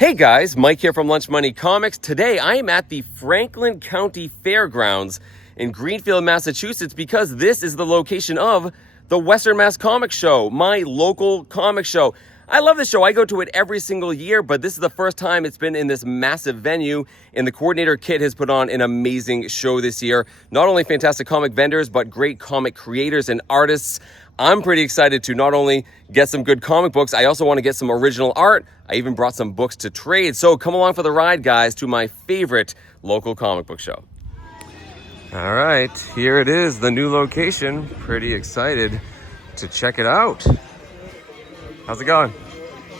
Hey guys, Mike here from Lunch Money Comics. Today I am at the Franklin County Fairgrounds in Greenfield, Massachusetts because this is the location of the Western Mass Comic Show, my local comic show. I love this show. I go to it every single year, but this is the first time it's been in this massive venue, and the coordinator Kit has put on an amazing show this year. Not only fantastic comic vendors, but great comic creators and artists. I'm pretty excited to not only get some good comic books, I also want to get some original art. I even brought some books to trade. So come along for the ride, guys, to my favorite local comic book show. All right, here it is, the new location. Pretty excited to check it out. How's it going?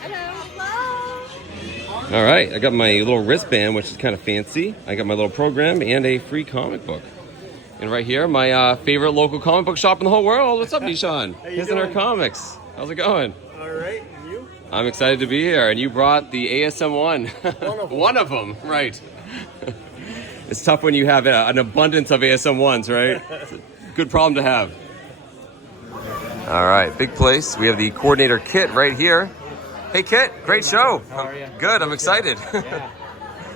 Hello. All right, I got my little wristband, which is kind of fancy. I got my little program and a free comic book. And right here, my favorite local comic book shop in the whole world. What's up, Nishan? His and Her Comics. How's it going? All right, and you? I'm excited to be here. And you brought the ASM one. One of them, right. It's tough when you have an abundance of ASM ones, right? It's a good problem to have. All right, big place. We have the coordinator Kit right here. Hey Kit, great show. How are you? Good, I'm excited. Yeah,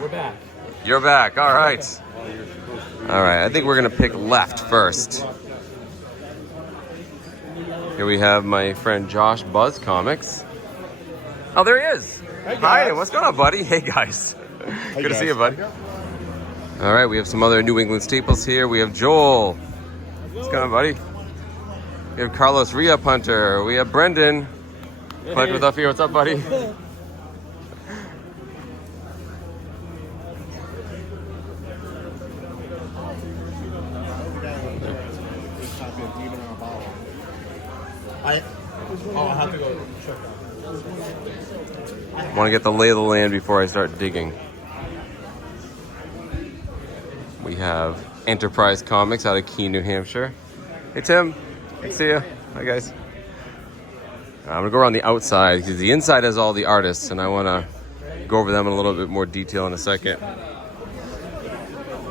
we're back. You're back, all right. All right, I think we're gonna pick left first. Here we have my friend Josh Buzz Comics. Oh, there he is. Hey, Hi, what's going on, buddy? Hey, guys. Good to see you, bud. All right, we have some other New England staples here. We have Joel. What's going on, buddy? We have Carlos Ria Punter. We have Brendan. Pledge with us here. What's up, buddy? I'll have to go check I want to get the lay of the land before I start digging. We have Enterprise Comics out of Keene, New Hampshire. Hey, Tim. Good to see you. Hi, guys. I'm going to go around the outside because the inside has all the artists, and I want to go over them in a little bit more detail in a second.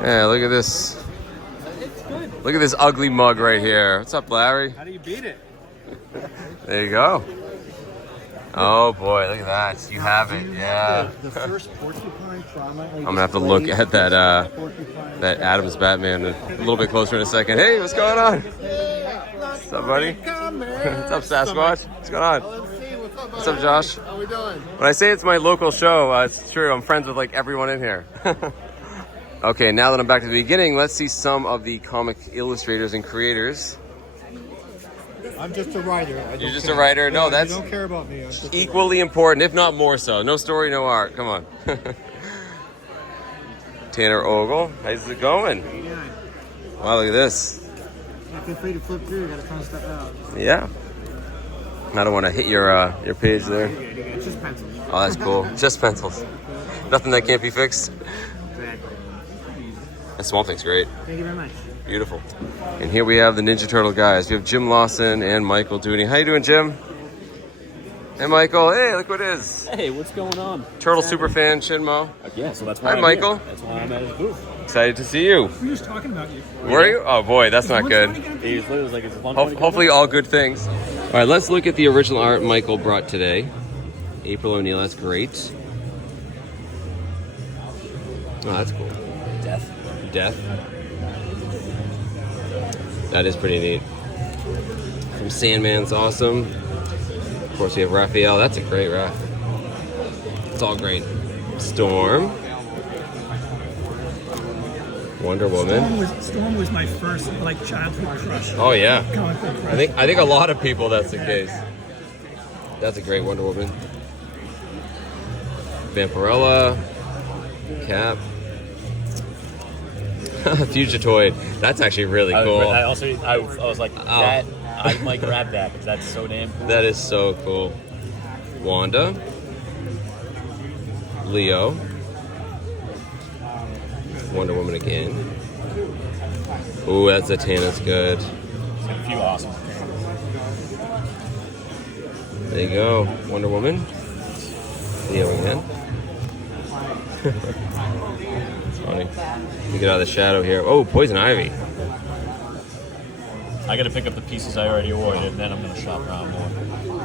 Yeah, look at this. Look at this ugly mug right here. What's up, Larry? How do you beat it? There you go. Oh boy, look at that. You have it, yeah. The first porcupine trauma. I'm gonna have to look at that Adams Batman a little bit closer in a second. Hey, what's going on? What's up, buddy? What's up, Sasquatch? What's going on? What's up, Josh? How we doing? When I say it's my local show, it's true. I'm friends with like everyone in here. Okay, now that I'm back to the beginning, let's see some of the comic illustrators and creators. I'm just a writer. You're just a writer? No, that's You don't care about me. I'm just equally important, if not more so. No story, no art. Come on. Tanner Ogle, how's it going? Wow, look at this. feel free to flip through. Got a ton of stuff out. Yeah. I don't want to hit your page there. It's just pencils. Oh, that's cool. Just pencils. Nothing that can't be fixed. Exactly. That Swamp Thing's great. Thank you very much. Beautiful. And here we have the Ninja Turtle guys. We have Jim Lawson and Michael Dooney. How you doing, Jim? Hey, Michael. Hey, look what it is. Hey, what's going on? Turtle superfan Shinmo. Yeah, so that's why Hi, I'm Michael. Here. That's why I'm at his booth. Excited to see you. We were just talking about you. Were you? Oh boy, that's not good. He was like, it's one Hopefully all good things. All right, let's look at the original art Michael brought today. April O'Neil, that's great. Oh, that's cool. Death. That is pretty neat. From Sandman's awesome. Of course, we have Raphael. That's a great Raph. It's all great. Storm. Wonder Woman. Storm was my first childhood crush. Oh yeah. Comic book crush. I think a lot of people that's the case. That's a great Wonder Woman. Vampirella. Cap. Fugitoid. That's actually really cool. I was like, that, I might grab that because that's so damn cool. That is so cool. Wanda. Leo. Wonder Woman again. Ooh, that Zatanna's good. A few awesome. There you go. Wonder Woman. Leo again. It's funny. You get out of the shadow here. Oh, Poison Ivy. I got to pick up the pieces I already ordered, and then I'm going to shop around more.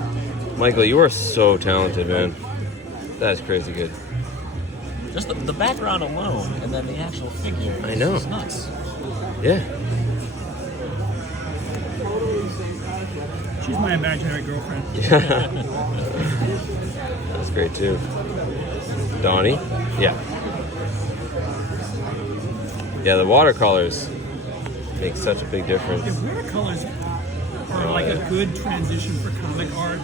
Michael, you are so talented, man. That is crazy good. Just the background alone, and then the actual figure. I know. Is nuts. Yeah. She's my imaginary girlfriend. That's great too. Donnie? Yeah. Yeah, the watercolors make such a big difference. Yeah, watercolors are like a good transition for comic art.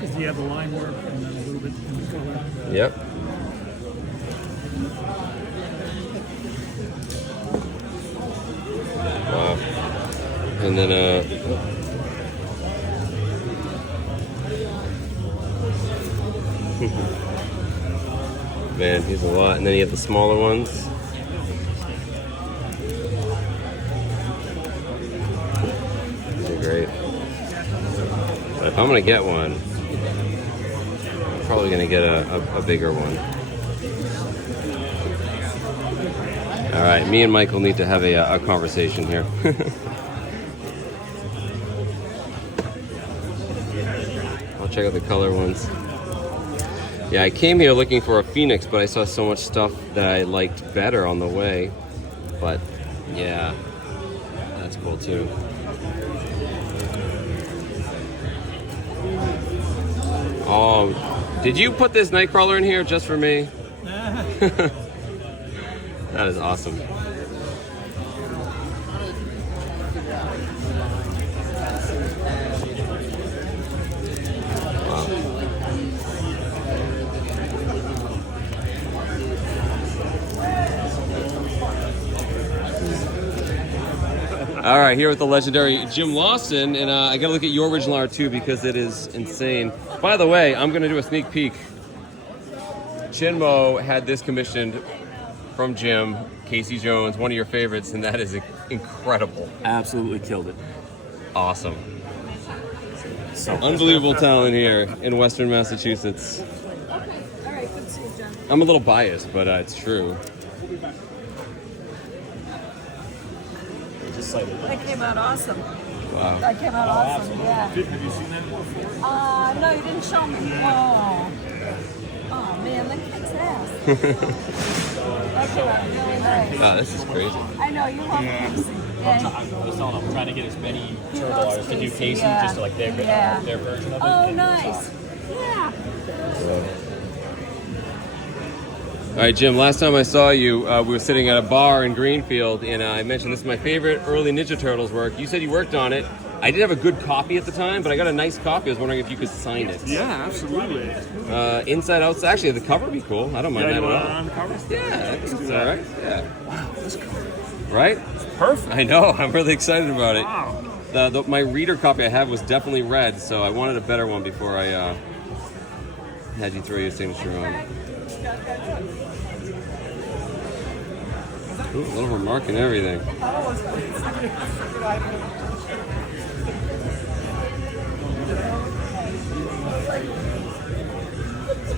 Because you have the line work and then a little bit in the color. Yep. Wow. And then man, he's a lot. And then you have the smaller ones. These are great. But if I'm gonna get one, I'm probably gonna get a bigger one. All right, me and Michael need to have a conversation here. I'll check out the color ones. Yeah, I came here looking for a Phoenix, but I saw so much stuff that I liked better on the way. But yeah, that's cool too. Oh, did you put this Nightcrawler in here just for me? That is awesome. Wow. All right, here with the legendary Jim Lawson, and I got to look at your original art too because it is insane. By the way, I'm going to do a sneak peek. Chinmo had this commissioned from Jim, Casey Jones, one of your favorites, and that is incredible. Absolutely killed it. Awesome. So Unbelievable talent here in Western Massachusetts. Okay. All right. Good to see you, John. I'm a little biased, but it's true. just like That came out awesome. Wow. That came out awesome. Yeah. Have you seen that before? No, you didn't show me. Oh man, look at his ass. That came out really nice. Wow, this is crazy. I know you love Casey. I Yeah. was telling them, I'm trying to get as many He turtle loves artists to do Casey, Casey, yeah. just to like their version of it. Oh, And nice. Yeah. All right, Jim, last time I saw you, we were sitting at a bar in Greenfield, and I mentioned this is my favorite early Ninja Turtles work. You said you worked on it. I did have a good copy at the time, but I got a nice copy. I was wondering if you could sign it. Yeah, absolutely. Inside, outside. Actually, the cover would be cool. I don't mind Yeah, that you at want it all. on the cover? Yeah, I think it's all right. Yeah. Wow, this cover. Right? Perfect. I know. I'm really excited about it. Wow. My reader copy I had was definitely red, so I wanted a better one before I had you throw your signature on. Ooh, a little remark and everything.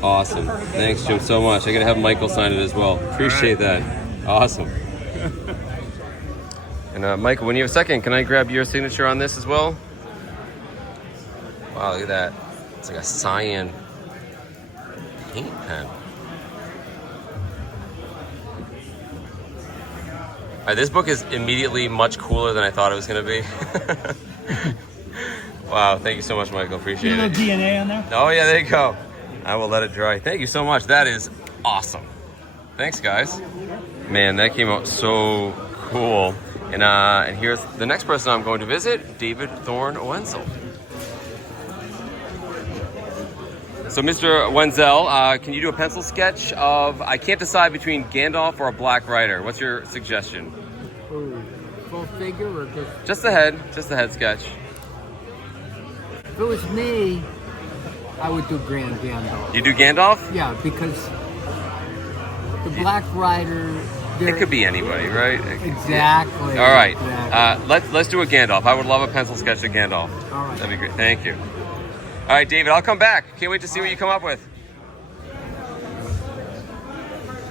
Awesome. Thanks, Jim, so much. I gotta have Michael sign it as well. Appreciate that. Awesome. And Michael, when you have a second, can I grab your signature on this as well? Wow, look at that. It's like a cyan paint pen. All right, this book is immediately much cooler than I thought it was going to be. Wow, thank you so much, Michael. Appreciate A little it. DNA on there. Oh, yeah, there you go. I will let it dry. Thank you so much. That is awesome. Thanks, guys. Man, that came out so cool. And here's the next person I'm going to visit, David Thorne Wenzel. So, Mr. Wenzel, can you do a pencil sketch of, I can't decide between Gandalf or a Black Rider. What's your suggestion? Ooh, full figure or just... Just the head sketch. If it was me, I would do Grand Gandalf. You do Gandalf? Yeah, because the Black Rider... It could be anybody, right? Exactly. All right, Exactly. let's do a Gandalf. I would love a pencil sketch of Gandalf. All right. That'd be great. Thank you. All right, David, I'll come back. Can't wait to see what you come up with.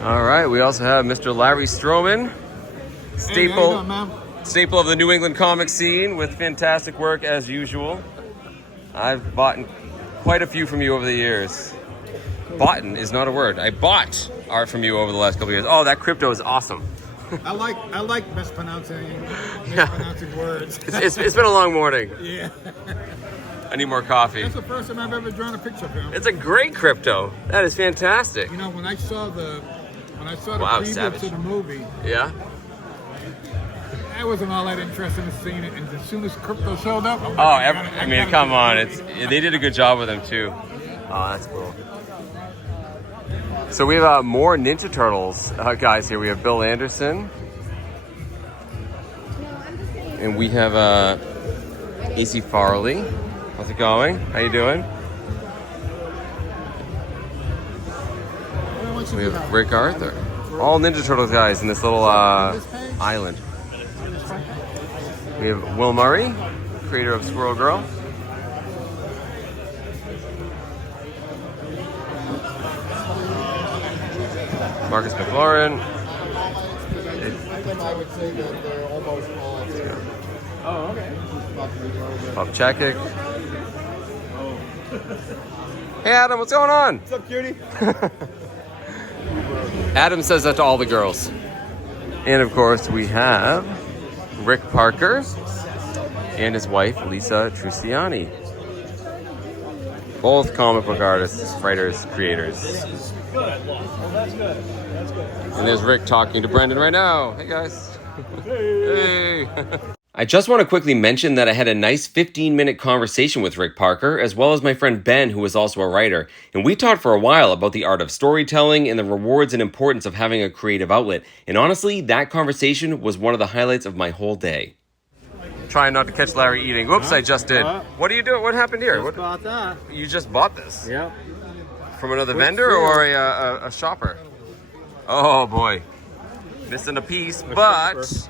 All right, we also have Mr. Larry Stroman, Hey, how you doing, man? staple of the New England comic scene with fantastic work as usual. I've bought quite a few from you over the years. Botten is not a word. I bought art from you over the last couple of years. Oh, that crypto is awesome. I like mispronouncing words. It's been a long morning. Yeah. I need more coffee. That's the first time I've ever drawn a picture of him. It's a great crypto. That is fantastic. You know, when I saw the Wow, preview savage. to the movie, Yeah? I wasn't all that interested in seeing it, and as soon as crypto showed up, I mean, come on. They did a good job with him, too. Oh, that's cool. So we have more Ninja Turtles guys here. We have Bill Anderson. And we have AC Farley. How's it going? How you doing? We have Rick Arthur. All Ninja Turtles guys in this little island. We have Will Murray, creator of Squirrel Girl. Marcus McLaurin. I would say that they're almost all. Oh, okay. Bob Chackick. Hey, Adam, what's going on? What's up, cutie? Adam says that to all the girls. And of course, we have Rick Parker and his wife, Lisa Truciani. Both comic book artists, writers, creators. And there's Rick talking to Brendan right now. Hey, guys. Hey. I just want to quickly mention that I had a nice 15-minute conversation with Rick Parker, as well as my friend Ben, who is also a writer, and we talked for a while about the art of storytelling and the rewards and importance of having a creative outlet. And honestly, that conversation was one of the highlights of my whole day. Trying not to catch Larry eating. Whoops, I just did. What are you doing? What happened here? What About that. You just bought this? Yeah. From another vendor or a shopper? Oh boy. Missing a piece, but...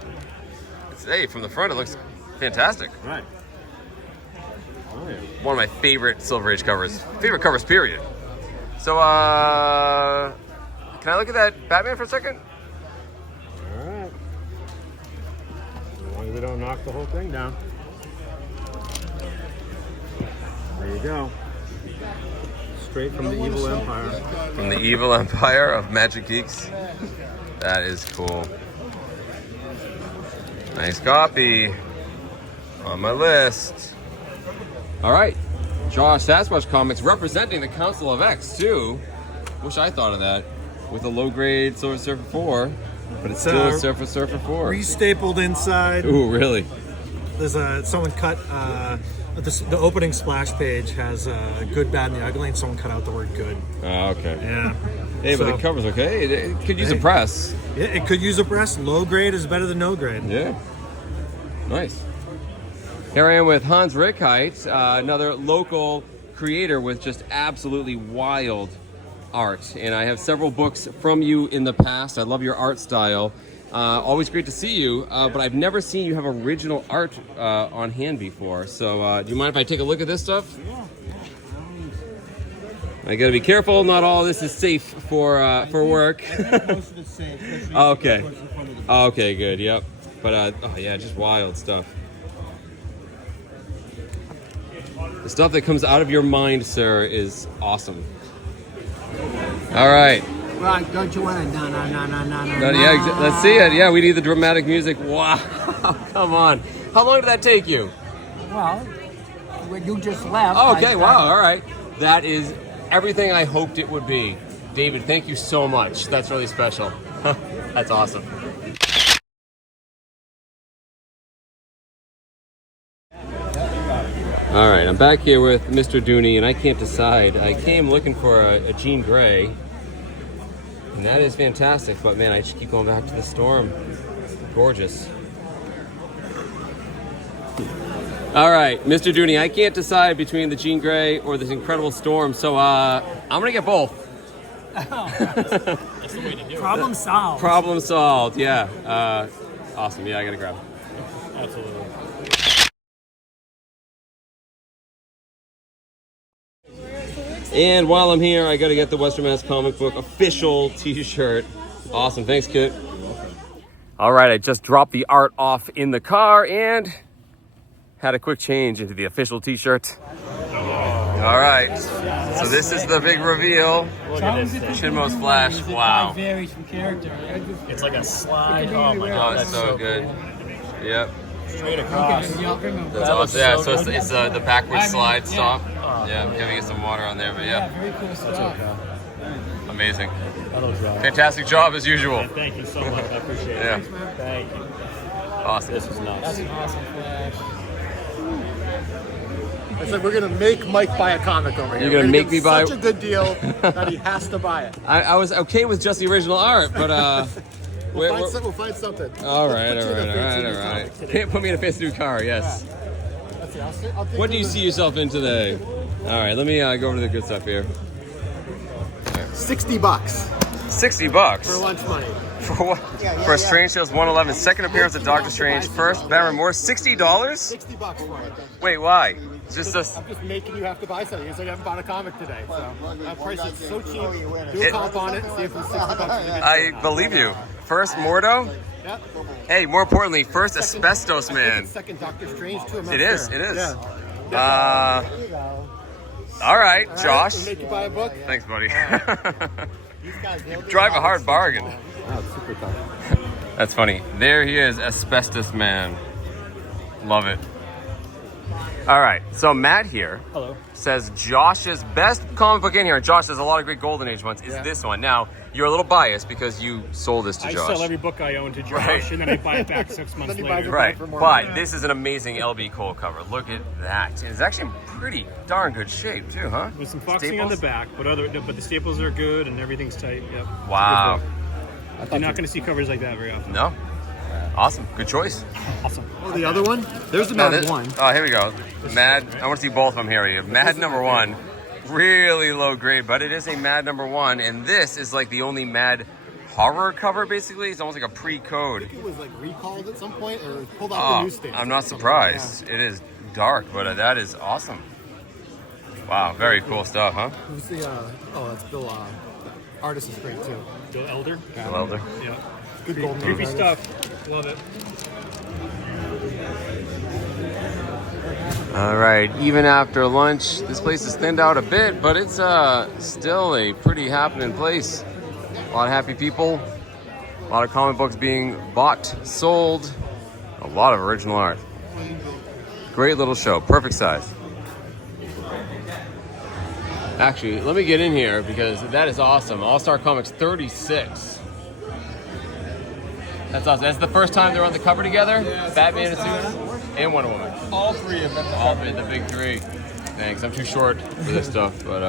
Hey, from the front, it looks fantastic. Right. Oh, yeah. One of my favorite Silver Age covers. Favorite covers, period. So, can I look at that Batman for a second? All right. As long as we don't knock the whole thing down. There you go. Straight from the evil empire. From the evil empire of Magic Geeks. That is cool. Nice copy. On my list. All right. Josh Sasquatch Comics representing the Council of X, too. Wish I thought of that. With a low-grade Silver Surfer 4. But it's still a Surfer 4. Restapled inside. Ooh, really? There's someone cut the opening splash page has good, bad, and the ugly, and someone cut out the word good. Oh, okay. Yeah. Hey, but the cover's okay. It could use a press. Yeah, it could use a press. Low grade is better than no grade. Yeah. Nice. Here I am with Hans Rickheit, another local creator with just absolutely wild art. And I have several books from you in the past. I love your art style. Always great to see you, but I've never seen you have original art on hand before. So do you mind if I take a look at this stuff? Yeah. I gotta be careful. Not all of this is safe for work. Most of it's safe. Okay. Okay, good. Yep. But oh yeah, just wild stuff. The stuff that comes out of your mind, sir, is awesome. All right. Right, don't you want to? No. Yeah, let's see it. Yeah, we need the dramatic music. Wow. Come on. How long did that take you? Well, when you just left. Oh, okay. Wow. All right. That is everything I hoped it would be. David, thank you so much. That's really special. That's awesome. All right, I'm back here with Mr. Dooney, and I can't decide. I came looking for a Jean Grey, and that is fantastic, but man, I just keep going back to the Storm. Gorgeous. All right, Mr. Dooney, I can't decide between the Jean Grey or this incredible Storm, so I'm gonna get both. That's the way to do it. Problem solved. Problem solved, yeah. Awesome, yeah, I gotta grab it. Absolutely. And while I'm here, I gotta get the Western Mass Comic Book official t-shirt. Awesome, thanks, Kit. All right, I just dropped the art off in the car and had a quick change into the official t-shirt. All right. So this is the big reveal. Look at this thing. Chinmo's Flash. Wow. Varies from character. It's like a slide. Oh my Oh, god, it's so good. Yep. Straight across. That's awesome. Yeah, so it's the backwards slide stop. Yeah, I'm giving it some water on there, but yeah. Very cool stuff. Amazing. That'll dry. Fantastic job as usual. Thank you so much. I appreciate it. Yeah. Thank you. Awesome. This is nuts. That's an awesome Flash. I said we're gonna make Mike buy a comic over here. You're gonna make me buy such a good deal that he has to buy it. I was okay with just the original art, but We'll find something. all We'll right, put all you in a right, all fancy right, new all right. comic today. Can't put me in a fancy new car. Yes. That's it. I'll take What do you see yourself in today? All right, let me go over to the good stuff here. $60 $60 for lunch money. for what? For Strange Tales 111, second appearance of Doctor Strange, first Baron Moore, $60. $60 for it. Wait, why? It's just a. I'm just making you have to buy something. So you haven't bought a comic today. So that price is so cheap. Do a comp on it. See if it's $60. I believe you. First Mordo. Yep. Hey, more importantly, first Asbestos Man. Second Doctor Strange too. It is. It is. Yeah. All right, All right, Josh. we'll make you buy a book. Thanks, buddy. Drive a hard bargain. Super tough. That's funny. There he is, Asbestos Man. Love it. All right, so Matt here says Josh's best comic book in here, and Josh has a lot of great Golden Age ones, is this one. Now, you're a little biased because you sold this to Josh. I sell every book I own to Josh, Right. and then I buy it back 6 months later. Right, but this is an amazing LB Cole cover. Look at that. It's actually in pretty darn good shape too, huh? With some foxing on Staples? the back, but the staples are good and everything's tight. Yep. Wow. You're not going to see covers like that very often. No? Awesome. Good choice. Awesome. Oh, the other one? There's the Mad one. Oh, here we go. Mad. I want to see both of them here. You have Mad #1. Really low grade, but it is a Mad #1. And this is like the only Mad horror cover, basically. It's almost like a pre-code. I think it was like recalled at some point or pulled off the newsstand. I'm not surprised. It is dark, but that is awesome. Wow. Very cool stuff, huh? Who's the, that's Bill, the artist is great too. Bill Elder. Bill Elder. Yeah. Good golden Creepy age. stuff. Love it. All right, even after lunch, this place is thinned out a bit, but it's still a pretty happening place. A lot of happy people, a lot of comic books being bought, sold, a lot of original art. Great little show, perfect size. Actually, let me get in here because that is awesome. All-Star Comics 36. That's awesome. That's the first time they're on the cover together. Batman and Superman and Wonder Woman. All three of them. All three, the big three. Thanks. I'm too short for this stuff, but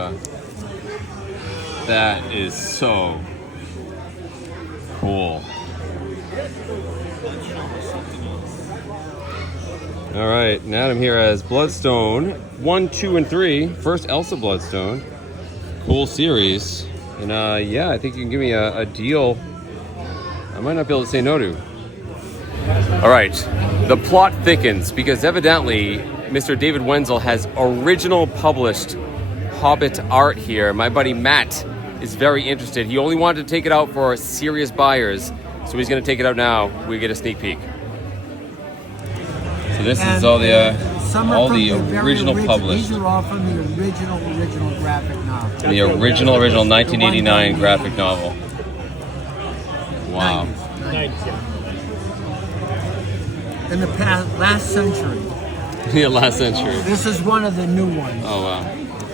that is so cool. All right, and Adam here has Bloodstone 1, 2, and 3. First Elsa Bloodstone. Cool series. And yeah, I think you can give me a deal I might not be able to say no to. All right, the plot thickens because evidently Mr. David Wenzel has original published Hobbit art here. My buddy Matt is very interested. He only wanted to take it out for serious buyers, so he's going to take it out now. We get a sneak peek. So this is all the original published. These are all from the original graphic novel. The original 1989 graphic novel. Wow. 90s, in the last century. Yeah, last century. This is one of the new ones. Oh, wow.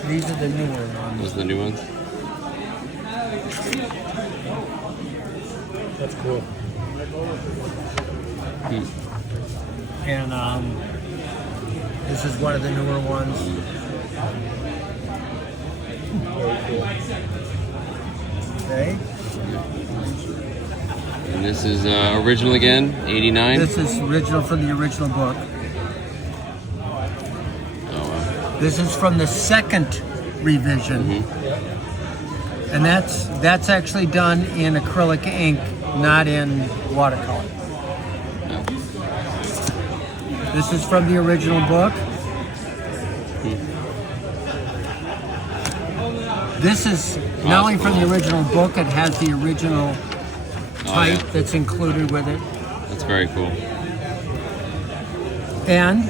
These are the newer ones. Those are the new ones? That's cool. And this is one of the newer ones. Okay. And this is original again, 89? This is original from the original book. Oh, wow. This is from the second revision. And that's actually done in acrylic ink, not in watercolor. This is from the original book. This is not only from the original book, it has the original type that's included with it. That's very cool. And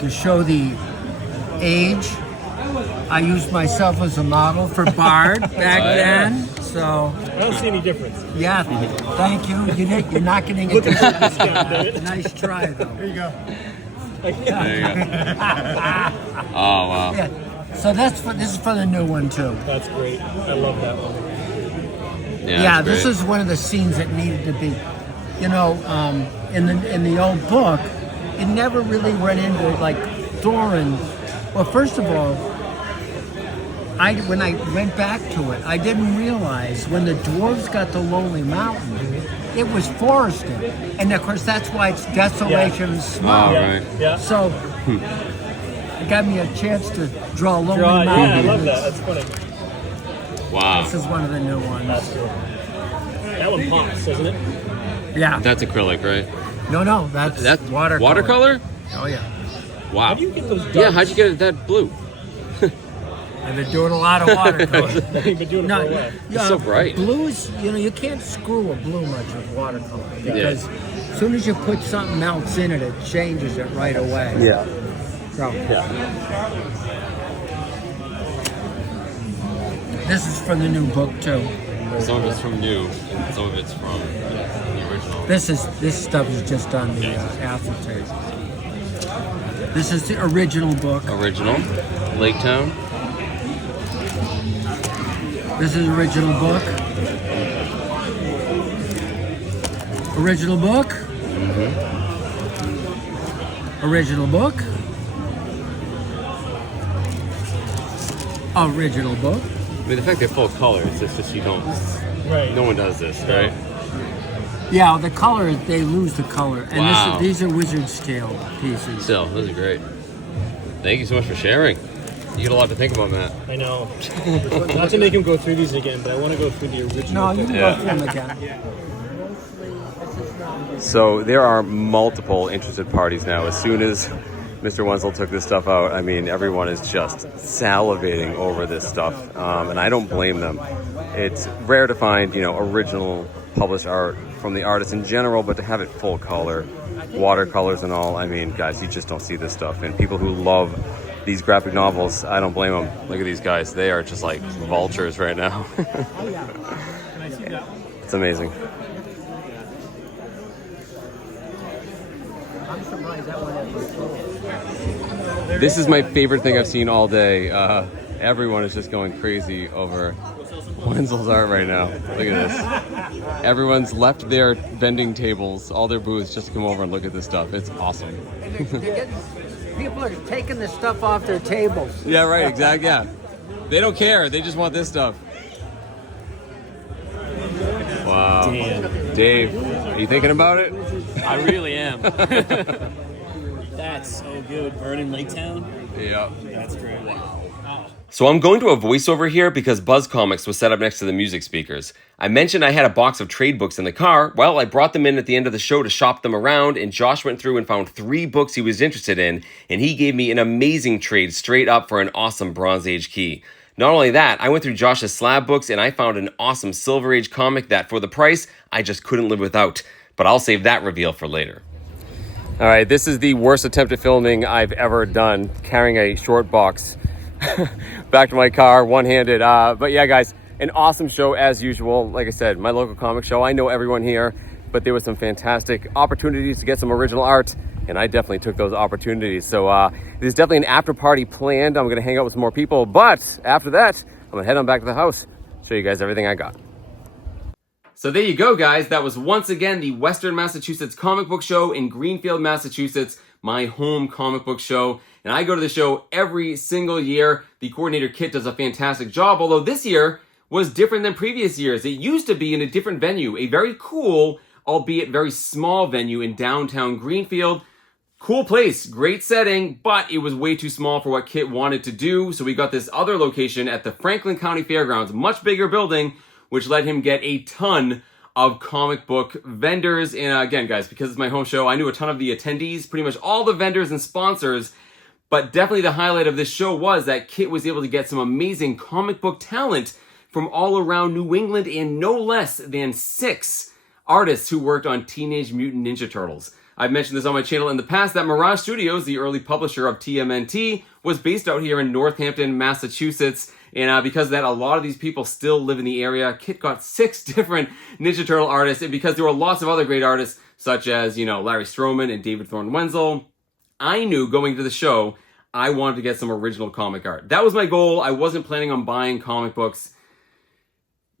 to show the age. I used myself as a model for Bard back then. So I don't see any difference. yeah, thank you. You're not getting a discount. Nice try though. There you go. There you go. Oh, wow. Yeah. So this is for the new one too. That's great. I love that one. Yeah, that's this great. is one of the scenes that needed to be. You know, in the old book, it never really went into like Thorin. Well, first of all, when I went back to it, I didn't realize when the dwarves got to Lonely Mountain, it was forested, and of course that's why it's desolation and smoke. Oh, right. Yeah. So it got me a chance to draw Lonely Yeah, I Mountain. love that. That's funny. Wow. This is one of the new ones. That's cool. That one pops, doesn't it? Yeah. That's acrylic, right? No, that's watercolor. Watercolor? Oh yeah. Wow. How do you get those Yeah, dots? how'd you get it that blue? I've been doing a lot of watercolor. You've been doing it for a while. It's so bright. Blues, you can't screw a blue much with watercolor because as soon as you put something else in it, it changes it right away. Yeah. So, this is for the new book too. Some of it's from new, and some of it's from the original. This stuff is just on the aftertaste. This is the original book. Original. Lake Town. This is original book. Original book. Original book. Original book. I mean, the fact they're full color, it's just you don't. Right. No one does this, right? Yeah, the color, they lose the color. And Wow. these are wizard scale pieces. Still, those are great. Thank you so much for sharing. You get a lot to think about, Matt. I know. Not to make him go through these again, but I want to go through the original. No, you can Yeah. go through them again. So there are multiple interested parties now. As soon as Mr. Wenzel took this stuff out, I mean, everyone is just salivating over this stuff, and I don't blame them. It's rare to find, original published art from the artist in general, but to have it full color, watercolors and all, I mean, guys, you just don't see this stuff. And people who love these graphic novels, I don't blame them. Look at these guys. They are just like vultures right now. It's amazing. I'm surprised that one hasn't. This is my favorite thing I've seen all day. Everyone is just going crazy over Wenzel's art right now. Look at this. Everyone's left their vending tables, all their booths, just to come over and look at this stuff. It's awesome. People are taking this stuff off their tables. Yeah, right, exactly, yeah. They don't care, they just want this stuff. Wow. Damn. Dave, are you thinking about it? I really am. That's so good. Vernon Lake Town? Yeah. That's great. So I'm going to a voiceover here because Buzz Comics was set up next to the music speakers. I mentioned I had a box of trade books in the car. Well, I brought them in at the end of the show to shop them around, and Josh went through and found 3 books he was interested in, and he gave me an amazing trade straight up for an awesome Bronze Age key. Not only that, I went through Josh's slab books and I found an awesome Silver Age comic that, for the price, I just couldn't live without. But I'll save that reveal for later. All right, this is the worst attempt at filming I've ever done, carrying a short box back to my car, one-handed. But yeah, guys, an awesome show as usual. Like I said, my local comic show. I know everyone here, but there was some fantastic opportunities to get some original art, and I definitely took those opportunities. So there's definitely an after party planned. I'm going to hang out with some more people, but after that, I'm going to head on back to the house, show you guys everything I got. So there you go, guys. That was once again the Western Massachusetts Comic Book Show in Greenfield, Massachusetts, my home comic book show. And I go to the show every single year. The coordinator, Kit, does a fantastic job, although this year was different than previous years. It used to be in a different venue, a very cool, albeit very small venue in downtown Greenfield. Cool place, great setting, but it was way too small for what Kit wanted to do. So we got this other location at the Franklin County Fairgrounds, much bigger building, which let him get a ton of comic book vendors. And again, guys, because it's my home show, I knew a ton of the attendees, pretty much all the vendors and sponsors. But definitely the highlight of this show was that Kit was able to get some amazing comic book talent from all around New England, and no less than 6 artists who worked on Teenage Mutant Ninja Turtles. I've mentioned this on my channel in the past that Mirage Studios, the early publisher of TMNT, was based out here in Northampton, Massachusetts. And because of that, a lot of these people still live in the area. Kit got 6 different Ninja Turtle artists, and because there were lots of other great artists, such as, Larry Stroman and David Thorne Wenzel, I knew going to the show, I wanted to get some original comic art. That was my goal. I wasn't planning on buying comic books.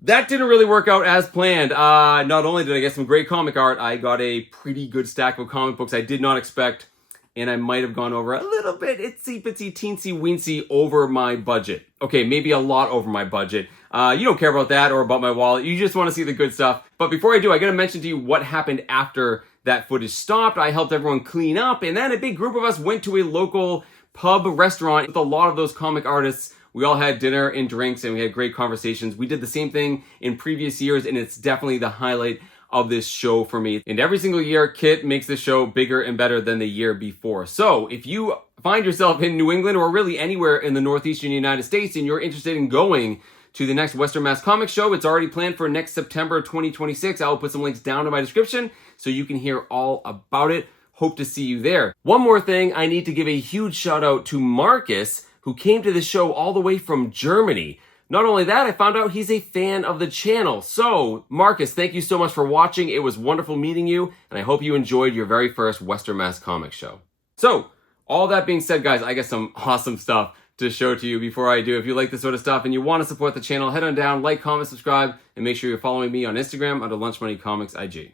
That didn't really work out as planned. Not only did I get some great comic art, I got a pretty good stack of comic books I did not expect, and I might have gone over a little bit, itsy bitsy teensy weensy over my budget. Okay, maybe a lot over my budget. You don't care about that or about my wallet. You just want to see the good stuff. But before I do, I got to mention to you what happened after that footage stopped. I helped everyone clean up, and then a big group of us went to a local pub restaurant with a lot of those comic artists. We all had dinner and drinks, and we had great conversations. We did the same thing in previous years, and it's definitely the highlight of this show for me. And every single year, Kit makes the show bigger and better than the year before. So if you find yourself in New England or really anywhere in the Northeastern United States and you're interested in going to the next Western Mass Comic Show, it's already planned for next September 2026. I will put some links down in my description so you can hear all about it. Hope to see you there. One more thing, I need to give a huge shout out to Marcus, who came to the show all the way from Germany. Not only that, I found out he's a fan of the channel. So, Marcus, thank you so much for watching. It was wonderful meeting you, and I hope you enjoyed your very first Western Mass Comic Show. So, all that being said, guys, I got some awesome stuff to show to you before I do. If you like this sort of stuff and you want to support the channel, head on down, like, comment, subscribe, and make sure you're following me on Instagram under Lunch Money Comics IG.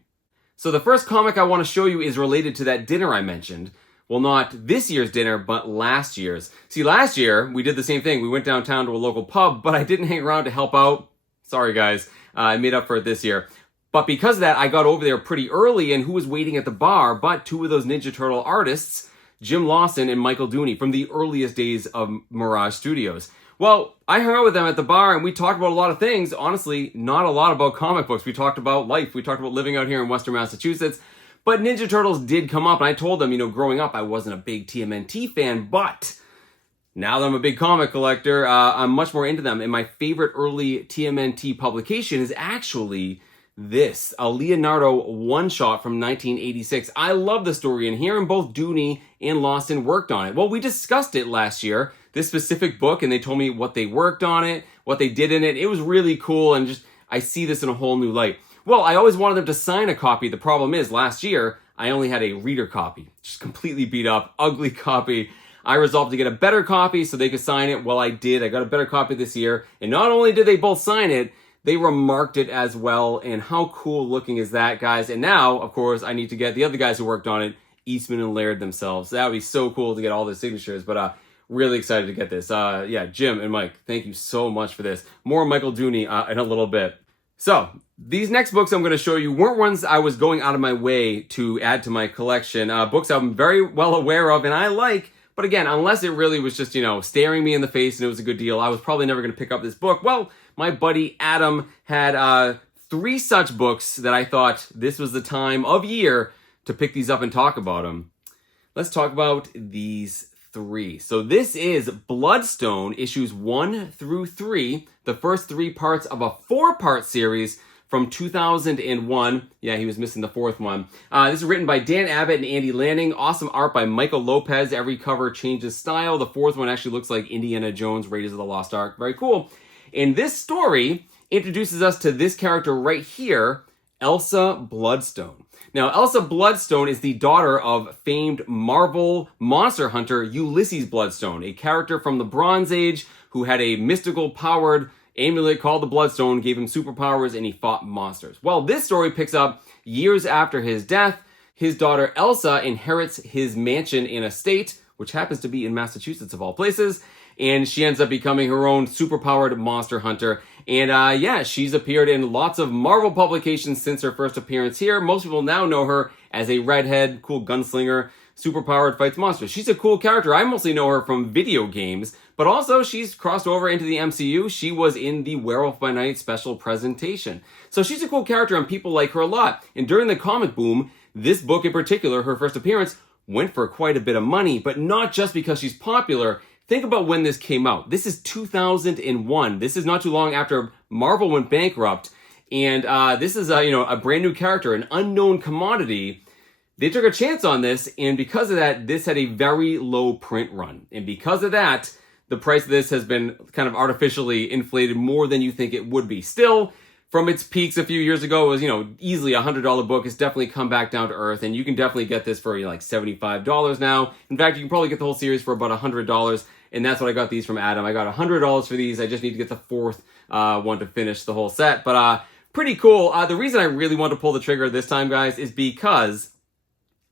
So the first comic I want to show you is related to that dinner I mentioned. Well, not this year's dinner, but last year's. See, last year, we did the same thing. We went downtown to a local pub, but I didn't hang around to help out. Sorry, guys. I made up for it this year. But because of that, I got over there pretty early, and who was waiting at the bar but 2 of those Ninja Turtle artists, Jim Lawson and Michael Dooney, from the earliest days of Mirage Studios. Well, I hung out with them at the bar, and we talked about a lot of things. Honestly, not a lot about comic books. We talked about life. We talked about living out here in Western Massachusetts. But Ninja Turtles did come up, and I told them, growing up, I wasn't a big TMNT fan, but now that I'm a big comic collector, I'm much more into them. And my favorite early TMNT publication is actually this, a Leonardo one-shot from 1986. I love the story, and hearing both Dooney and Lawson worked on it. Well, we discussed it last year, this specific book, and they told me what they worked on it, what they did in it. It was really cool, and just I see this in a whole new light. Well, I always wanted them to sign a copy. The problem is, last year, I only had a reader copy. Just completely beat up, ugly copy. I resolved to get a better copy so they could sign it. Well, I did. I got a better copy this year. And not only did they both sign it, they remarked it as well. And how cool looking is that, guys? And now, of course, I need to get the other guys who worked on it, Eastman and Laird themselves. That would be so cool to get all their signatures. But really excited to get this. Yeah, Jim and Mike, thank you so much for this. More Michael Dooney in a little bit. So, these next books I'm going to show you weren't ones I was going out of my way to add to my collection. Books I'm very well aware of and I like, but again, unless it really was just, staring me in the face and it was a good deal, I was probably never going to pick up this book. Well, my buddy Adam had 3 such books that I thought this was the time of year to pick these up and talk about them. Let's talk about these 3. So this is Bloodstone, issues 1 through 3, the first 3 parts of a 4-part series from 2001. Yeah, he was missing the 4th one. This is written by Dan Abbott and Andy Lanning. Awesome art by Michael Lopez. Every cover changes style. The 4th one actually looks like Indiana Jones, Raiders of the Lost Ark. Very cool. And this story introduces us to this character right here, Elsa Bloodstone. Now, Elsa Bloodstone is the daughter of famed Marvel monster hunter Ulysses Bloodstone, a character from the Bronze Age who had a mystical powered amulet called the Bloodstone, gave him superpowers, and he fought monsters. Well, this story picks up years after his death. His daughter Elsa inherits his mansion and estate, which happens to be in Massachusetts of all places, and she ends up becoming her own superpowered monster hunter. And yeah, she's appeared in lots of Marvel publications since her first appearance here. Most people now know her as a redhead, cool gunslinger, superpowered fights monsters. She's a cool character. I mostly know her from video games, but also she's crossed over into the MCU. She was in the Werewolf by Night special presentation. So she's a cool character and people like her a lot. And during the comic boom, this book in particular, her first appearance, went for quite a bit of money, but not just because she's popular. Think about when this came out. This is 2001. This is not too long after Marvel went bankrupt. And this is a brand new character, an unknown commodity. they took a chance on this, and because of that, this had a very low print run. And because of that, the price of this has been kind of artificially inflated more than you think it would be. Still, from its peaks a few years ago, it was, easily a $100 book. It's definitely come back down to earth, and you can definitely get this for like $75 now. In fact, you can probably get the whole series for about $100, and that's what I got these from Adam. I got $100 for these. I just need to get the fourth one to finish the whole set, but pretty cool. The reason I really want to pull the trigger this time, guys, is because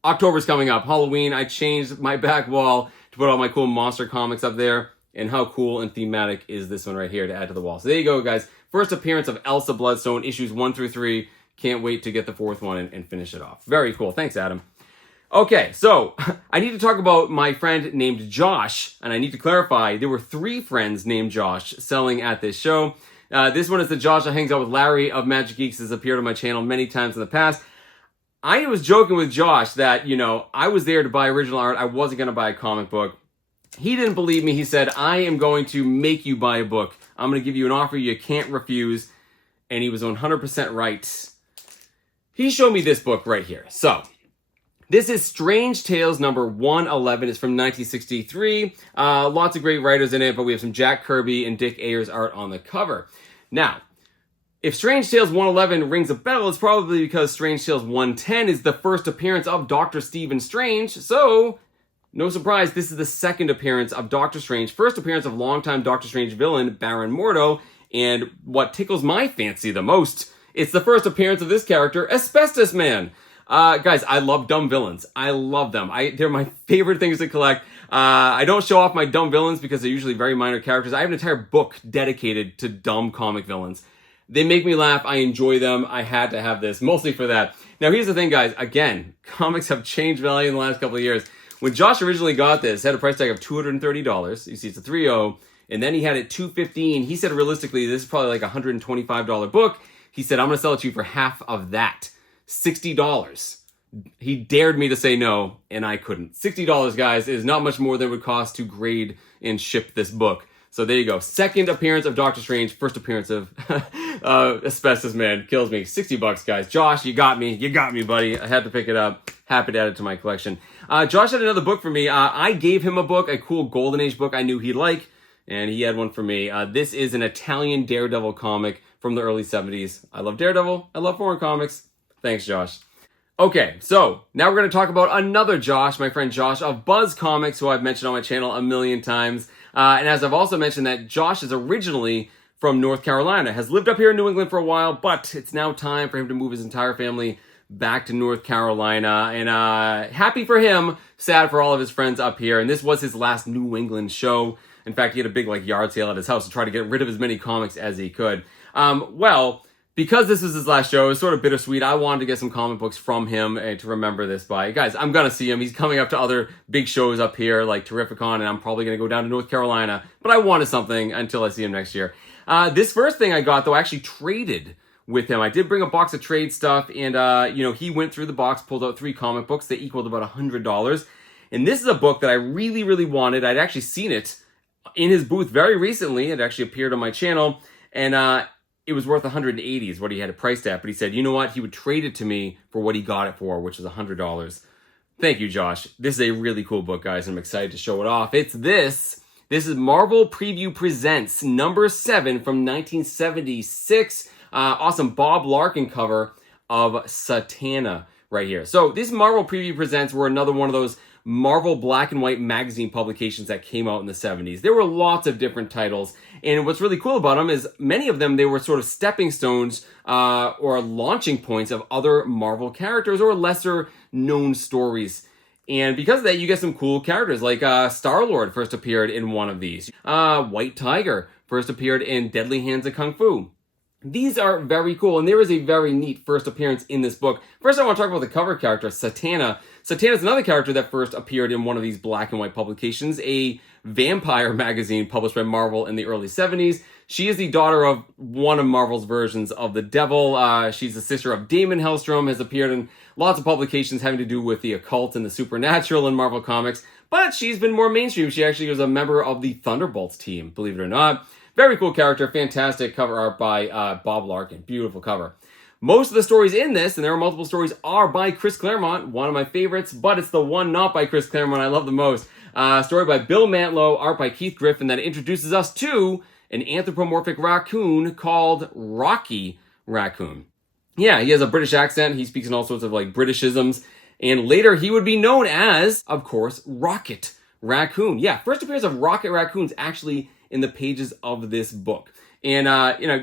October's coming up. Halloween, I changed my back wall to put all my cool monster comics up there. And how cool and thematic is this one right here to add to the wall. So there you go, guys. First appearance of Elsa Bloodstone, issues 1 through 3. Can't wait to get the fourth one and finish it off. Very cool. Thanks, Adam. Okay, so I need to talk about my friend named Josh. And I need to clarify, there were 3 friends named Josh selling at this show. This one is the Josh that hangs out with Larry of Magic Geeks, has appeared on my channel many times in the past. I was joking with Josh that, I was there to buy original art. I wasn't going to buy a comic book. He didn't believe me. He said, I am going to make you buy a book. I'm going to give you an offer you can't refuse. And he was 100% right. He showed me this book right here. So, this is Strange Tales number 111. It's from 1963. Lots of great writers in it, but we have some Jack Kirby and Dick Ayers art on the cover. Now, if Strange Tales 111 rings a bell, it's probably because Strange Tales 110 is the first appearance of Dr. Stephen Strange. So, no surprise, this is the second appearance of Doctor Strange, first appearance of longtime Doctor Strange villain, Baron Mordo, and what tickles my fancy the most, it's the first appearance of this character, Asbestos Man. Guys, I love dumb villains. I love them. They're my favorite things to collect. I don't show off my dumb villains because they're usually very minor characters. I have an entire book dedicated to dumb comic villains. They make me laugh. I enjoy them. I had to have this, mostly for that. Now, here's the thing, guys. Again, comics have changed value in the last couple of years. When Josh originally got this, it had a price tag of $230. You see, it's a 3.0. And then he had it $215. He said, realistically, this is probably like a $125 book. He said, I'm going to sell it to you for half of that. $60. He dared me to say no, and I couldn't. $60, guys, is not much more than it would cost to grade and ship this book. So there you go. Second appearance of Doctor Strange. First appearance of Asbestos Man. Kills me. $60, guys. Josh, you got me. You got me, buddy. I had to pick it up. Happy to add it to my collection. Josh had another book for me. I gave him a book, a cool Golden Age book I knew he'd like, and he had one for me. This is an Italian Daredevil comic from the early 70s. I love Daredevil. I love foreign comics. Thanks, Josh. Okay, so now we're going to talk about another Josh, my friend Josh of Buzz Comics, who I've mentioned on my channel a million times. And as I've also mentioned, that Josh is originally from North Carolina, has lived up here in New England for a while, but it's now time for him to move his entire family back to North Carolina. And happy for him, sad for all of his friends up here. And this was his last New England show. In fact, he had a big yard sale at his house to try to get rid of as many comics as he could. Well, because this is his last show, it's sort of bittersweet. I wanted to get some comic books from him to remember this by. Guys, I'm going to see him. He's coming up to other big shows up here like Terrificon, and I'm probably going to go down to North Carolina. But I wanted something until I see him next year. This first thing I got, though, I actually traded with him. I did bring a box of trade stuff, and he went through the box, pulled out 3 comic books that equaled about $100. And this is a book that I really, really wanted. I'd actually seen it in his booth very recently. It actually appeared on my channel, and it was worth $180 is what he had it priced at. But he said, you know what? He would trade it to me for what he got it for, which is $100. Thank you, Josh. This is a really cool book, guys. I'm excited to show it off. It's this. This is Marvel Preview Presents number 7 from 1976. Awesome Bob Larkin cover of Satana right here. So these Marvel Preview Presents were another one of those Marvel black and white magazine publications that came out in the 70s. There were lots of different titles, and what's really cool about them is many of them, they were sort of stepping stones or launching points of other Marvel characters or lesser known stories. And because of that, you get some cool characters like Star-Lord first appeared in one of these. White Tiger first appeared in Deadly Hands of Kung Fu. These are very cool, and there is a very neat first appearance in this book. First, I want to talk about the cover character, Satana. Satana is another character that first appeared in one of these black and white publications, a vampire magazine published by Marvel in the early 70s. She is the daughter of one of Marvel's versions of the Devil. She's the sister of Damon Hellstrom, has appeared in lots of publications having to do with the occult and the supernatural in Marvel Comics, but she's been more mainstream. She actually was a member of the Thunderbolts team, believe it or not. Very cool character, fantastic cover art by Bob Larkin. Beautiful cover. Most of the stories in this, and there are multiple stories, are by Chris Claremont, one of my favorites, but it's the one not by Chris Claremont I love the most. Story by Bill Mantlo, art by Keith Griffin, that introduces us to an anthropomorphic raccoon called Rocky Raccoon. Yeah, he has a British accent. He speaks in all sorts of like Britishisms. And later he would be known as, of course, Rocket Raccoon. Yeah, first appearance of Rocket Raccoon's actually in the pages of this book. And,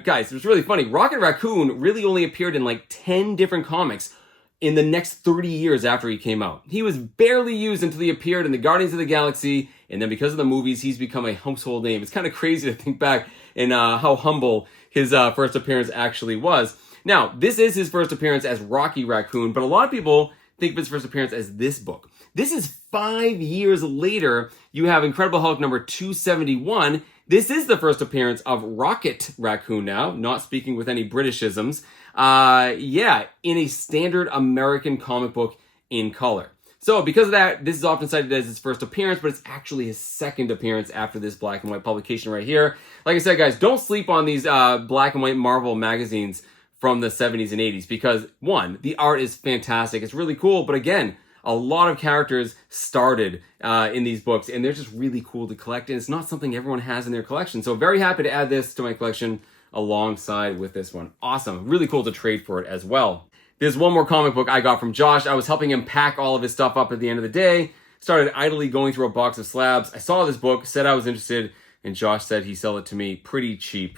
guys, it was really funny. Rocket Raccoon really only appeared in like 10 different comics in the next 30 years after he came out. He was barely used until he appeared in the Guardians of the Galaxy. And then because of the movies, he's become a household name. It's kind of crazy to think back and how humble his first appearance actually was. Now, this is his first appearance as Rocky Raccoon, but a lot of people think of his first appearance as this book. This is 5 years later. You have Incredible Hulk number 271. This is the first appearance of Rocket Raccoon now, not speaking with any Britishisms. In a standard American comic book in color. So because of that, this is often cited as his first appearance, but it's actually his second appearance after this black and white publication right here. Like I said, guys, don't sleep on these black and white Marvel magazines from the 70s and 80s because, one, the art is fantastic. It's really cool, but again, a lot of characters started in these books, and they're just really cool to collect, and it's not something everyone has in their collection. So very happy to add this to my collection alongside with this one. Awesome. Really cool to trade for it as well. There's one more comic book I got from Josh. I was helping him pack all of his stuff up at the end of the day. Started idly going through a box of slabs. I saw this book, said I was interested, and Josh said he'd sell it to me pretty cheap.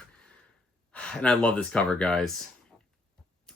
And I love this cover, guys.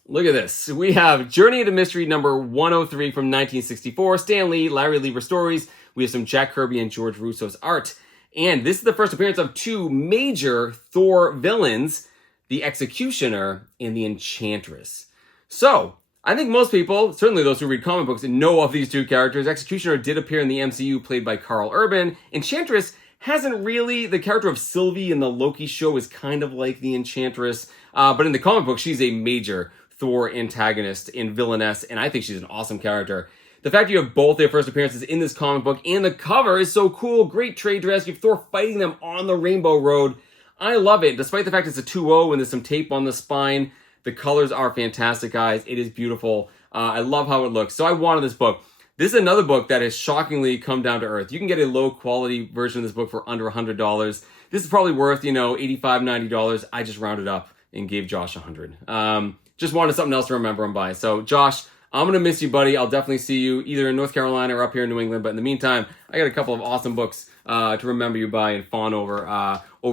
Look at this. We have Journey into Mystery number 103 from 1964. Stan Lee, Larry Lieber stories. We have some Jack Kirby and George Russo's art. And this is the first appearance of two major Thor villains, the Executioner and the Enchantress. So, I think most people, certainly those who read comic books, know of these two characters. Executioner did appear in the MCU, played by Carl Urban. Enchantress hasn't really. The character of Sylvie in the Loki show is kind of like the Enchantress. But in the comic book, she's a major Thor antagonist and villainess, and I think she's an awesome character. The fact you have both their first appearances in this comic book and the cover is so cool. Great trade dress. You have Thor fighting them on the Rainbow Road. I love it. Despite the fact it's a 2-0 and there's some tape on the spine, the colors are fantastic, guys. It is beautiful. I love how it looks. So I wanted this book. This is another book that has shockingly come down to earth. You can get a low quality version of this book for under $100. This is probably worth, $85, $90. I just rounded up and gave Josh $100. Just wanted something else to remember him by. So, Josh, I'm going to miss you, buddy. I'll definitely see you either in North Carolina or up here in New England. But in the meantime, I got a couple of awesome books to remember you by and fawn over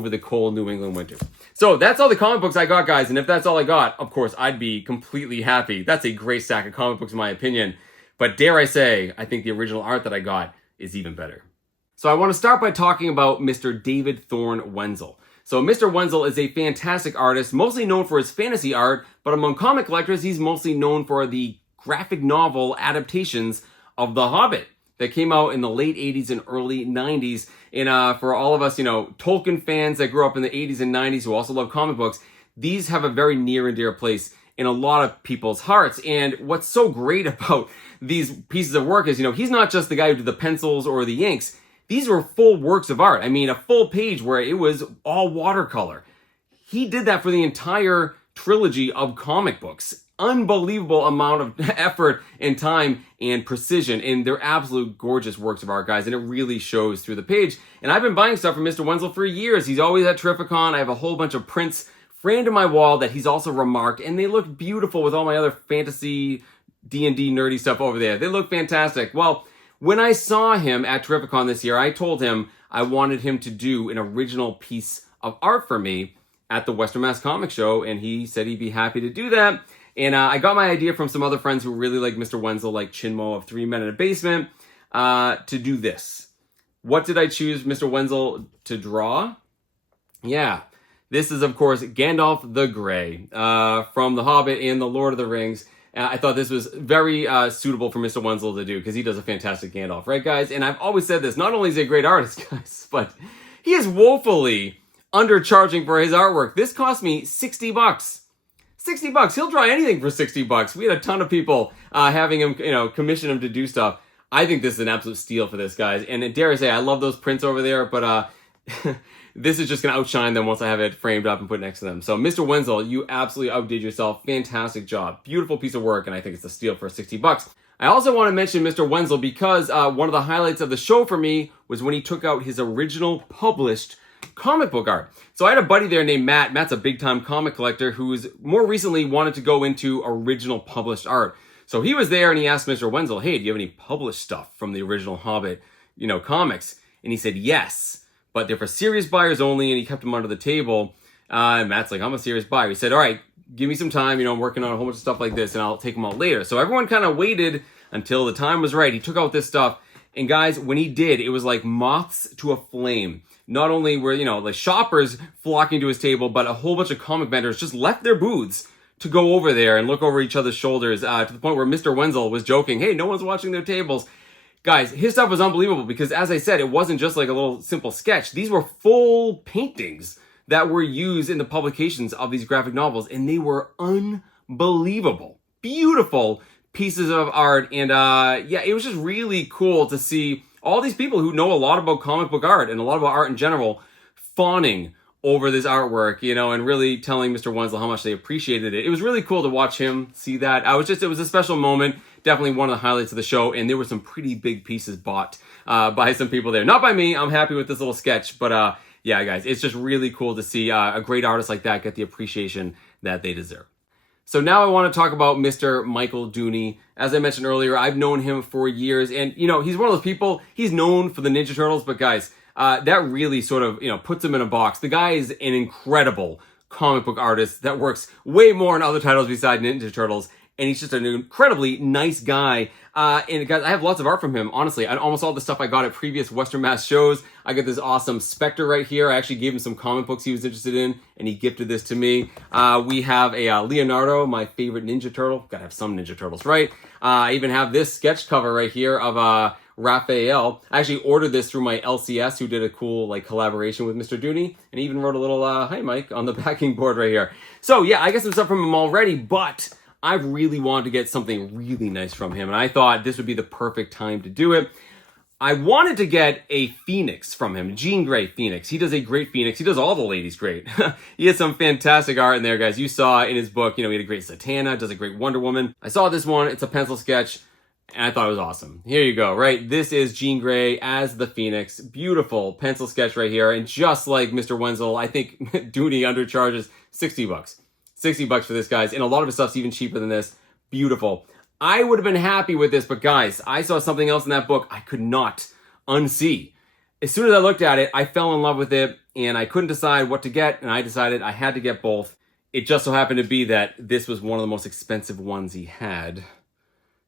the cold New England winter. So that's all the comic books I got, guys. And if that's all I got, of course, I'd be completely happy. That's a great stack of comic books, in my opinion. But dare I say, I think the original art that I got is even better. So I want to start by talking about Mr. David Thorne Wenzel. So Mr. Wenzel is a fantastic artist, mostly known for his fantasy art, but among comic collectors, he's mostly known for the graphic novel adaptations of The Hobbit that came out in the late 80s and early 90s. And for all of us, Tolkien fans that grew up in the 80s and 90s who also love comic books, these have a very near and dear place in a lot of people's hearts. And what's so great about these pieces of work is, he's not just the guy who did the pencils or the inks. These were full works of art. I mean, a full page where it was all watercolor. He did that for the entire trilogy of comic books. Unbelievable amount of effort and time and precision. And they're absolute gorgeous works of art, guys. And it really shows through the page. And I've been buying stuff from Mr. Wenzel for years. He's always at Terrificon. I have a whole bunch of prints framed on my wall that he's also remarked. And they look beautiful with all my other fantasy, D&D nerdy stuff over there. They look fantastic. Well, when I saw him at Terrificon this year, I told him I wanted him to do an original piece of art for me at the Western Mass Comic Show, and he said he'd be happy to do that. And I got my idea from some other friends who really like Mr. Wenzel, like Chinmo of 3 Men in a Basement, to do this. What did I choose Mr. Wenzel to draw? Yeah, this is, of course, Gandalf the Grey from The Hobbit and The Lord of the Rings. I thought this was very suitable for Mr. Wenzel to do because he does a fantastic Gandalf, right, guys? And I've always said this, not only is he a great artist, guys, but he is woefully undercharging for his artwork. This cost me $60. $60. He'll draw anything for $60. We had a ton of people having him, commission him to do stuff. I think this is an absolute steal for this, guys. And dare I say, I love those prints over there, but this is just going to outshine them once I have it framed up and put next to them. So Mr. Wenzel, you absolutely outdid yourself. Fantastic job. Beautiful piece of work, and I think it's a steal for 60 bucks. I also want to mention Mr. Wenzel because one of the highlights of the show for me was when he took out his original published comic book art. So I had a buddy there named Matt. Matt's a big-time comic collector who's more recently wanted to go into original published art. So he was there and he asked Mr. Wenzel, hey, do you have any published stuff from the original Hobbit, comics? And he said, yes, but they're for serious buyers only, and he kept them under the table. And Matt's like, I'm a serious buyer. He said, all right, give me some time. I'm working on a whole bunch of stuff like this, and I'll take them out later. So everyone kind of waited until the time was right. He took out this stuff. And guys, when he did, it was like moths to a flame. Not only were, the shoppers flocking to his table, but a whole bunch of comic vendors just left their booths to go over there and look over each other's shoulders to the point where Mr. Wenzel was joking, hey, no one's watching their tables. Guys, his stuff was unbelievable because, as I said, it wasn't just like a little simple sketch. These were full paintings that were used in the publications of these graphic novels, and they were unbelievable. Beautiful pieces of art, and it was just really cool to see all these people who know a lot about comic book art and a lot about art in general fawning over this artwork, and really telling Mr. Wenzel how much they appreciated it. It was really cool to watch him see that. It was a special moment. Definitely one of the highlights of the show, and there were some pretty big pieces bought by some people there. Not by me. I'm happy with this little sketch, but yeah, guys, it's just really cool to see a great artist like that get the appreciation that they deserve. So now I want to talk about Mr. Michael Dooney. As I mentioned earlier, I've known him for years, and he's one of those people, he's known for the Ninja Turtles, but guys, that really sort of, puts him in a box. The guy is an incredible comic book artist that works way more on other titles besides Ninja Turtles, and he's just an incredibly nice guy. And guys, I have lots of art from him, honestly. Almost all the stuff I got at previous Western Mass shows. I got this awesome Spectre right here. I actually gave him some comic books he was interested in, and he gifted this to me. We have a Leonardo, my favorite Ninja Turtle. Gotta have some Ninja Turtles, right? I even have this sketch cover right here of Raphael. I actually ordered this through my LCS, who did a cool collaboration with Mr. Dooney, and he even wrote a little hi Mike on the backing board right here. So yeah, I got some stuff from him already, but I really wanted to get something really nice from him, and I thought this would be the perfect time to do it. I wanted to get a Phoenix from him, Jean Grey Phoenix. He does a great Phoenix. He does all the ladies great. He has some fantastic art in there, guys. You saw in his book, he had a great Satana, does a great Wonder Woman. I saw this one. It's a pencil sketch, and I thought it was awesome. Here you go, right? This is Jean Grey as the Phoenix. Beautiful pencil sketch right here, and just like Mr. Wenzel, I think Dooney undercharges 60 bucks. 60 bucks for this, guys, and a lot of his stuff's even cheaper than this. Beautiful. I would have been happy with this, but guys, I saw something else in that book I could not unsee. As soon as I looked at it, I fell in love with it, and I couldn't decide what to get, and I decided I had to get both. It just so happened to be that this was one of the most expensive ones he had.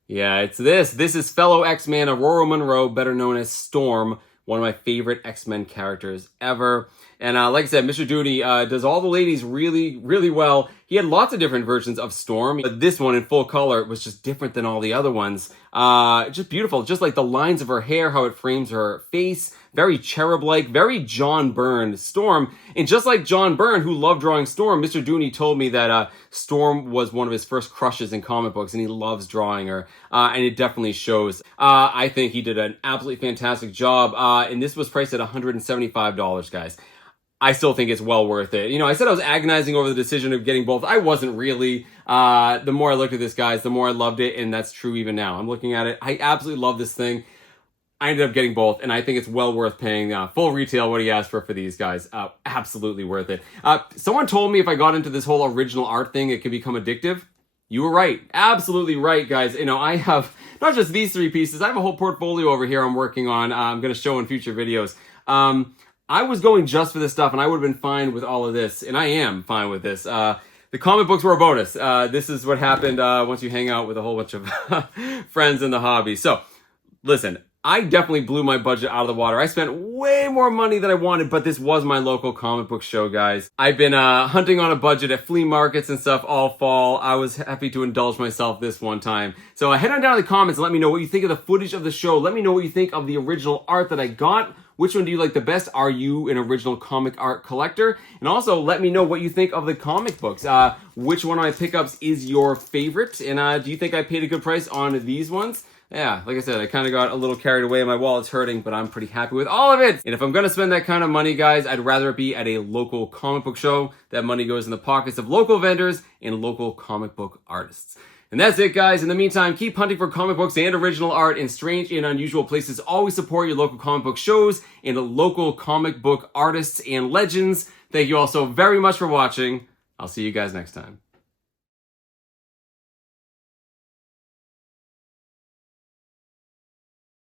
Yeah, it's this. This is fellow X-Man Aurora Monroe, better known as Storm, one of my favorite X-Men characters ever. And like I said, Mr. Dooney does all the ladies really, really well. He had lots of different versions of Storm, but this one in full color was just different than all the other ones. Just beautiful. Just like the lines of her hair, how it frames her face. Very cherub-like, very John Byrne Storm. And just like John Byrne, who loved drawing Storm, Mr. Dooney told me that Storm was one of his first crushes in comic books, and he loves drawing her. And it definitely shows. I think he did an absolutely fantastic job. And this was priced at $175, guys. I still think it's well worth it. I said I was agonizing over the decision of getting both. I wasn't really. The more I looked at this, guys, the more I loved it, and that's true even now. I'm looking at it. I absolutely love this thing. I ended up getting both, and I think it's well worth paying full retail what he asked for these guys. Absolutely worth it. Someone told me if I got into this whole original art thing, it could become addictive. You were right. Absolutely right, guys. I have not just these three pieces. I have a whole portfolio over here I'm working on. I'm going to show in future videos. I was going just for this stuff, and I would have been fine with all of this, and I am fine with this. The comic books were a bonus. This is what happened once you hang out with a whole bunch of friends in the hobby. So, listen, I definitely blew my budget out of the water. I spent way more money than I wanted, but this was my local comic book show, guys. I've been hunting on a budget at flea markets and stuff all fall. I was happy to indulge myself this one time. So head on down to the comments and let me know what you think of the footage of the show. Let me know what you think of the original art that I got. Which one do you like the best? Are you an original comic art collector? And also, let me know what you think of the comic books. Which one of my pickups is your favorite? And do you think I paid a good price on these ones? yeah, like I said, I kind of got a little carried away. My wallet's hurting, but I'm pretty happy with all of it. And if I'm going to spend that kind of money, guys, I'd rather it be at a local comic book show. That money goes in the pockets of local vendors and local comic book artists. And that's it, guys. In the meantime, keep hunting for comic books and original art in strange and unusual places. Always support your local comic book shows and local comic book artists and legends. Thank you all so very much for watching. I'll see you guys next time.